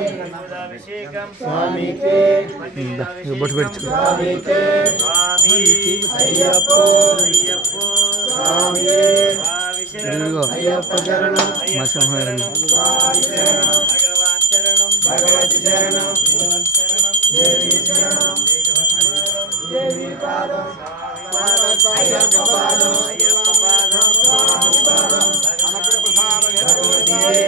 విభూదాభిషేకం స్వామికే బొట్టు పెట్టుకో. స్వామికే స్వామి అయ్యప్పో అయ్యప్పో స్వామియే స్వామి శరణం అయ్యప్ప శరణం మత్స్యం స్వామి శరణం భగవాన్ శరణం భగవతి శరణం శరణం దేవి శరణం దేవి పాదం అయ్యప్ప పాదం అయ్యప్ప పాదం స్వామి పాదం భగవతియే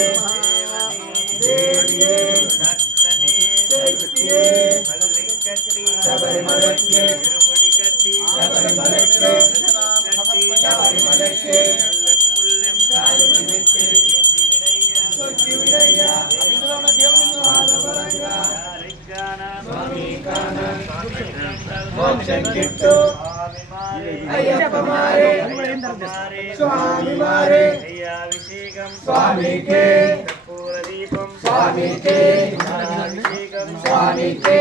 దేవియే భక్తనే శక్తియే మల్లికశ్రీ శబరిమలకే తిరుముడి కట్టి శబరిమలకే కట్టి శబరిమలకే ముల్లెం కాలిని మెట్టి సొక్కి విడయ్య పాదబలంగా స్వామి కాన మోక్షం కిట్టు అయ్యప్ప మారే స్వామి మారే అయ్యాభిషేకం స్వామికే కర్పూర దీపం స్వామికే అభిషేకం స్వామికే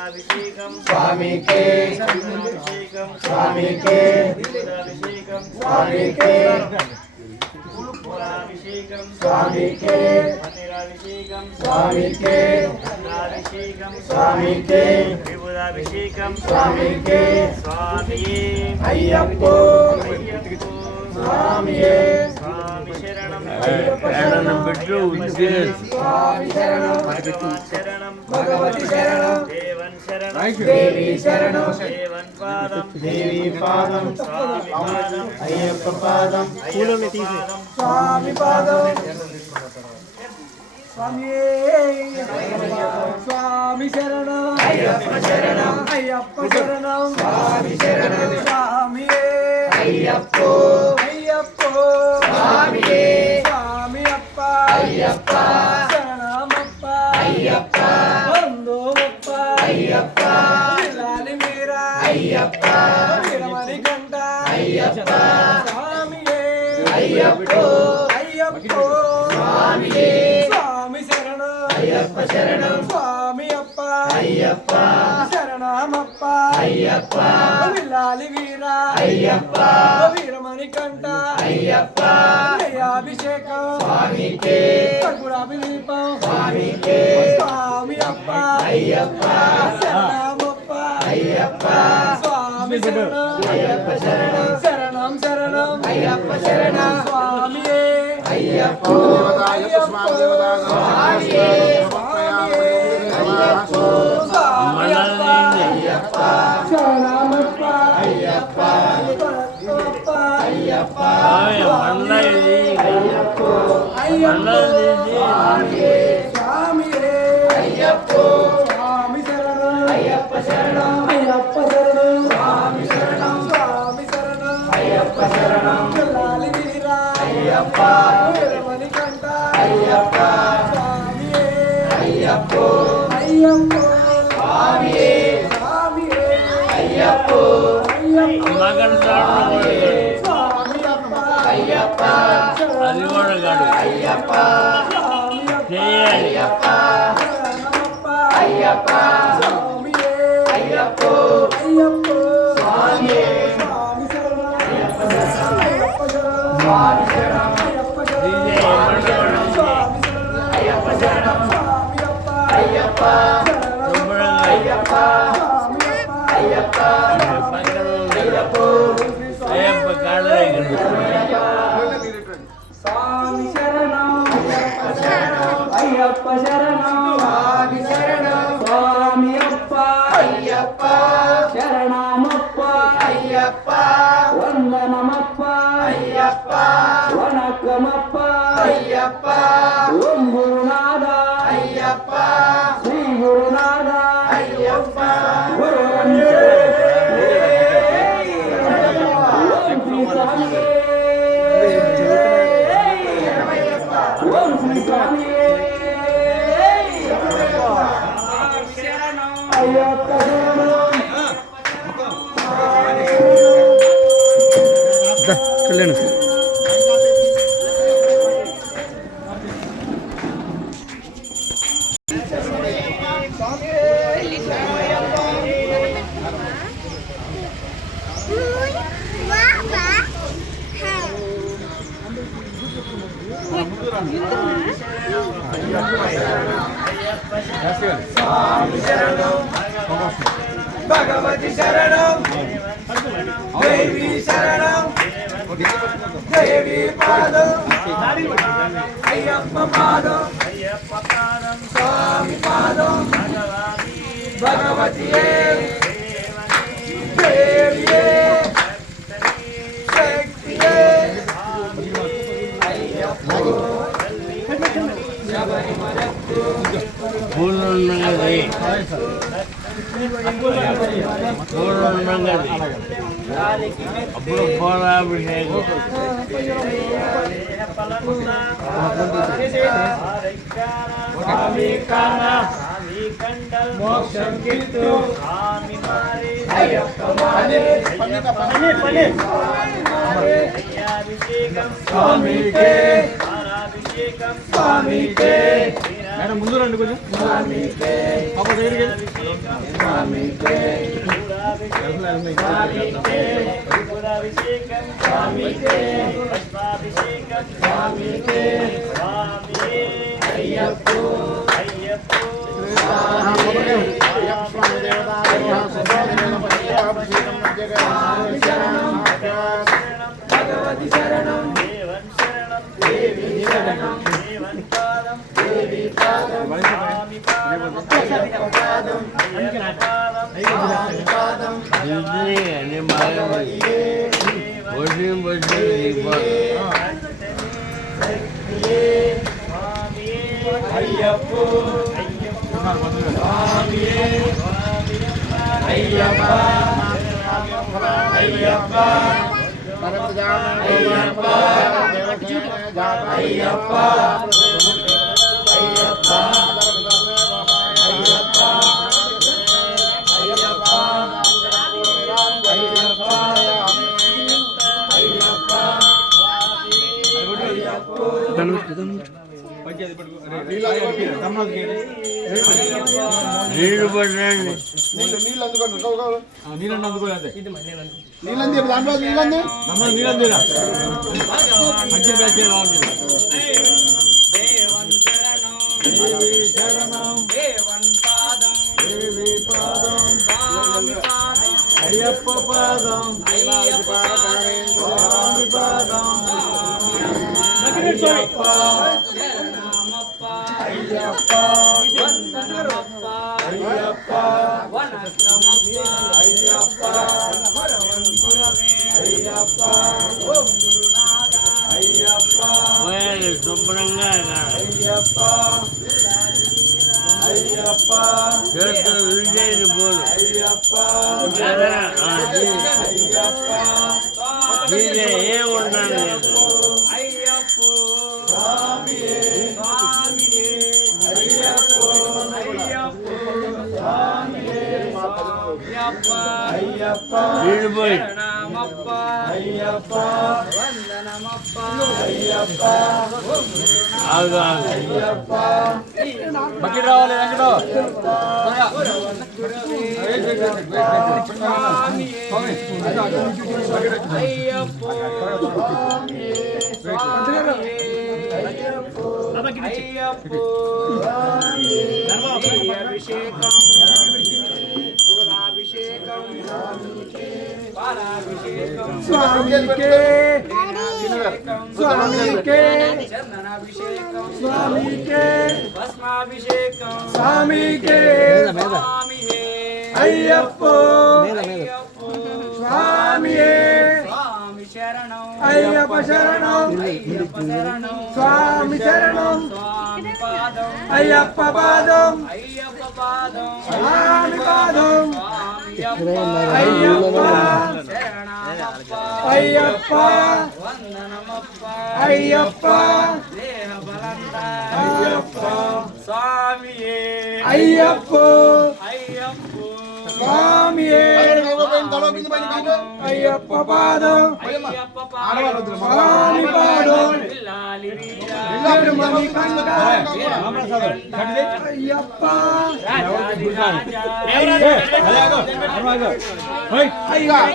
అభిషేకం స్వామికే అభిషేకం స్వామికే అభిషేకం స్వామికే అభిషేకం స్వామికే అభిషేకం స్వామికే అభిషేకం స్వామికే విభూదాభిషేకం స్వామికే స్వామియే అయ్యప్పో అయ్యప్పో స్వామియే స్వామి శరణం శరణం పెట్టు స్వామి శరణం భగవాన్ శరణం భగవతి శరణం దేవన్ శరణం దేవి శరణం దేవన్ పాదం దేవి పాదం స్వామి పాదం అయ్యప్ప పాదం పూలని తీసి స్వామి పాదం స్వామి శరణం అయ్యప్ప శరణం అయ్యప్ప శరణం స్వామి శరణం స్వామియే అయ్యప్పో అయ్యప్పో స్వామియే స్వామి అప్ప అయ్యప్ప శరణమప్ప అయ్యప్ప వందోమప్ప అయ్యప్ప లాలి మీరా అయ్యప్ప వీరమణి కంట అయ్యప్ప స్వామియే అయ్యప్పో అయ్యప్పో స్వామియే స్వామి శరణం అయ్యప్ప శరణం స్వామి అప్ప అయ్యప్ప శరణమప్ప అయ్యప్ప లాలి వీరా అయ్యప్ప వీరమణి కంట అయ్యప్ప అభిషేకం స్వామికే గులాబీదీపం స్వామికే స్వామి అప్ప అయ్యప్ప శరణమప్ప అయ్యప్ప స్వామి శరణం అయ్యప్ప శరణం శరణం శరణం అయ్యప్ప శరణం స్వామియే అయ్యప్ప స్వామియే స్వామియే అయ్యప్ప అయ్యప్ప శరణమప్ప అయ్యప్ప అయ్యప్ప అయ్యప్ప స్వామియే అయ్యప్ప స్వామి శరణం అయ్యప్ప శరణం అయ్యప్ప శరణం స్వామి శరణం స్వామి శరణం అయ్యప్ప శరణం లాలి వీరా అయ్యప్ప వీరమణి కంట అయ్యప్ప స్వామియే అయ్యప్ప అయ్యప్ప స్వామియే స్వామియే అయ్యప్ప అయ్యప్ప అది కూడా కాదు అయ్యప్ప అయ్యప్ప అయ్యప్ప స్వామియే అయ్యప్ప అయ్యప్ప స్వామియే స్వామి శరణం అయ్యప్ప శరణం స్వామి శరణం అయ్యప్ప శరణం స్వామి శరణం అయ్యప్ప శరణం స్వామి అయ్యప్ప అయ్యప్ప అయ్యప్ప అయ్యప్ప స్వామి శరణం అయ్యప్ప శరణం స్వామి శరణం స్వామి అప్ప అయ్యప్ప శరణమప్ప అయ్యప్ప వందనమప్ప అయ్యప్ప వణకమప్ప అయ్యప్ప ఓం గురునాథ అయ్యప్ప శ్రీ గురునాథ అయ్యప్ప ఓం శ్రీ స్వామి అయ్యప్ప కళ్యాణ్ భగవతి శరణం దేవి శరణం దేవి పాదం అయ్యప్ప పాదం స్వామి పాదం భగవతియే దేవియే శక్తియే అయ్యప్ప శబరిమలకు పూలున్నది అప్పుడు పూలాభిషేకం మోక్షం కిత్తు అయ్యప్ప మానే స్వామికే స్వామికే మేడం ముందు రండి కొంచెం స్వామికే పాప దగ్గరికి స్వామికే స్వామికే స్వామికే అయ్యప్ప భగవతి శరణం దేవి శరణం దేవి పాదం అయ్యప్ప పాదం స్వామి పాదం అన్ని బాగా బొడ్డి బొడ్డి అయ్యప్ప అయ్యప్ప అయ్యప్ప అయ్యప్ప అయ్యప్ప అయ్యప్ప నీళ్ళు పడండి నీళ్ళు అందుకోండి నీళ్ళని అందుకోలే అంతే నీళ్ళంది దాంట్లో నీళ్ళంది నమ్మది నీళ్ళని మంచి బ్యాచ్ రావాలి దేవి శరణం దేవన్ పాదం దేవి పాదం స్వామి పాదం అయ్యప్ప పాదం అయ్యప్ప స్వామి పాదం అయ్యప్ప శరణమప్ప అయ్యప్ప వందనమప్ప అయ్యప్ప వనక్రమప్ప అయ్యప్ప వరవంతురవే అయ్యప్ప ఓం గురునాథ అయ్యప్ప పోయాలి శుభ్రంగా అయ్యప్ప అయ్యప్ప చేతులు విజయని పోలు అయ్యప్ప అయ్యప్ప దీనిలో ఏముండాలి అయ్యప్ప స్వామియే స్వామియే అయ్యప్ప అయ్యప్ప స్వామియే అయ్యప్ప అయ్యప్ప నీళ్ళు పోయి శరణమప్ప అయ్యప్ప వందనమప్ప అయ్యప్ప ఆగు అయ్యప్ప బకెట్ రావాలి వెంకటో అయ్యప్ప అభిషేకం పూలాభిషేకం పాలాభిషేకం స్వామికే స్వామికే చందనాభిషేకం స్వామికే భస్మాభిషేకం స్వామికే స్వామియే అయ్యప్ప అయ్యప్ప స్వామియే స్వామి శరణం అయ్యప్ప శరణం అయ్యప్ప శరణం స్వామి శరణం స్వామి పాదం అయ్యప్ప పాదం అయ్యప్ప పాదం స్వామి పాదం అయ్యప్ప అయ్యప్ప శరణమప్ప అయ్యప్ప వందనమప్ప అయ్యప్ప దేహ బలంద అయ్యప్ప స్వామియే అయ్యప్ప అయ్యప్ప స్వామియే అయ్యప్ప పాదం అయ్యప్ప పాదం స్వామి పాదం పిల్లాలి వీరా తిరుమలి కంట అయ్యప్ప రాజాది రాజా అయ్యప్ప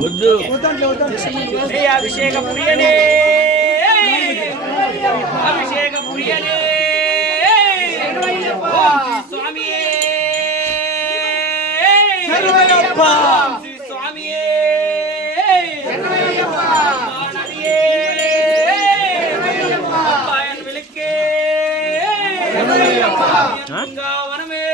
వద్దు అభిషేక ప్రియనే అభిషేక ప్రియనే స్వామియే స్వామియే విలికే వనమే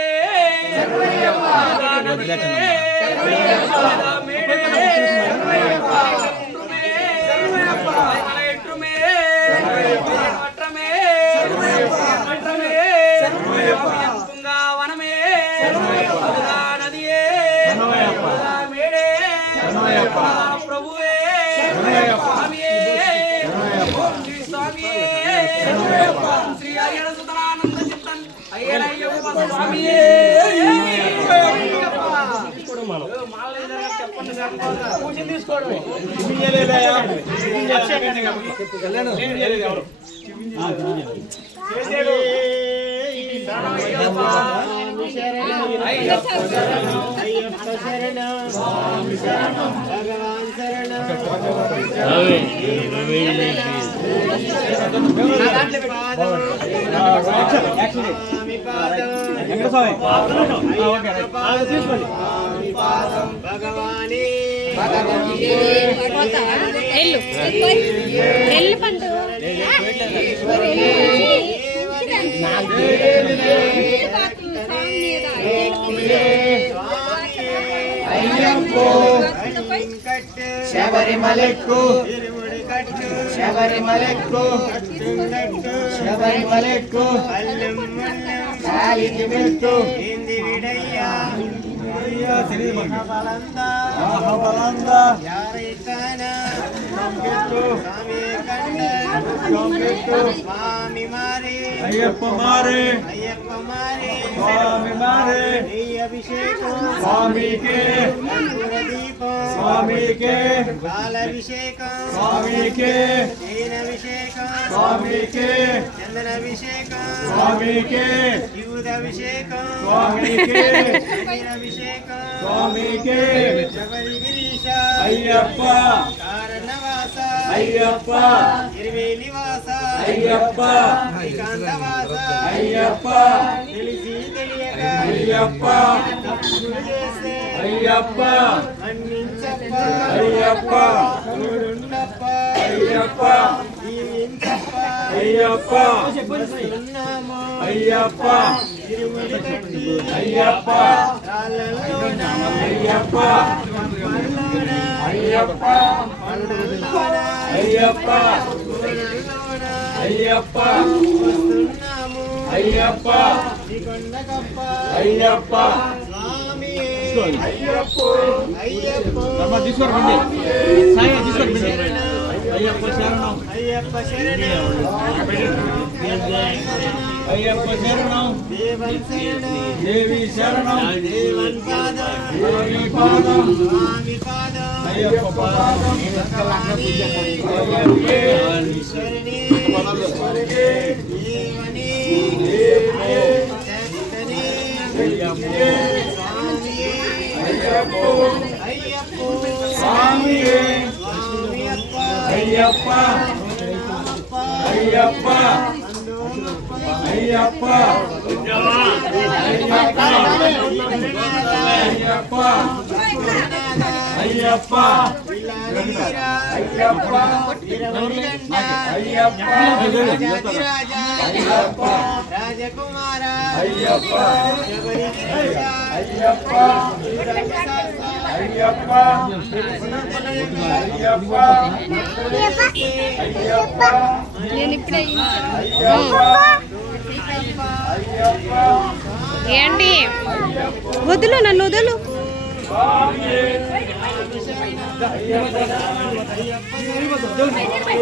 ఎల్లు పండు శబరిమలెక్కు శబరిమలెక్కు శబరిమలెక్కు కాలికి పెట్టు అయ్యప్ప మారే స్వామి మారే స్వామికే స్వామికే పాలాభిషేకం స్వామికే తేనాభిషేకం స్వామికే చందనాభిషేకం స్వామికే యువదాభిషేకం స్వామికే అభిషేకం స్వామికే శబరిగిరీశ అయ్యప్ప కారణవాస అయ్యప్ప ఇరువేలివాస అయ్యప్ప ఏకాంతవాస అయ్యప్ప తెలిసి తెలియక అయ్యప్ప తప్పులు చేస్తే అయ్యప్ప మన్నించప్ప అయ్యప్ప తోడుండప్ప అయ్యప్ప దీవించప్ప అయ్యప్ప వస్తున్నాము అయ్యప్ప తిరుముడి కట్టి అయ్యప్ప రాళ్ళలోన అయ్యప్ప మల్లోన అయ్యప్ప కొండల్లోన అయ్యప్ప కోనల్లోన అయ్యప్ప వస్తున్నాము అయ్యప్ప ఈ కొండకప్ప అయ్యప్ప స్వామి అయ్యప్ప అయ్యప్ప అయ్యప్ప శరణం అయ్యప్ప శరణం అయ్యప్ప శరణం దేవన్ శరణం దేవి శరణం దేవన్ పాదం దేవి పాదం స్వామి పాదం అయ్యప్ప పాదం అయ్యప్పే శరణి అయ్యప్పే దేవని దేవే శక్తని అయ్యప్పే స్వామి అయ్యప్ప అయ్యప్ప స్వామియే స్వామి అప్ప అయ్యప్ప అయ్యప్ప అయ్యప్ప అయ్యప్ప అయ్యప్ప అయ్యప్ప అయ్యప్ప అయ్యప్ప రాజకుమార అయ్యప్ప అయ్యప్ప అయ్యప్ప అయ్యప్ప అయ్యప్ప నేను ఇప్పుడే ఏంటి వదులు నన్ను వదులు స్వామి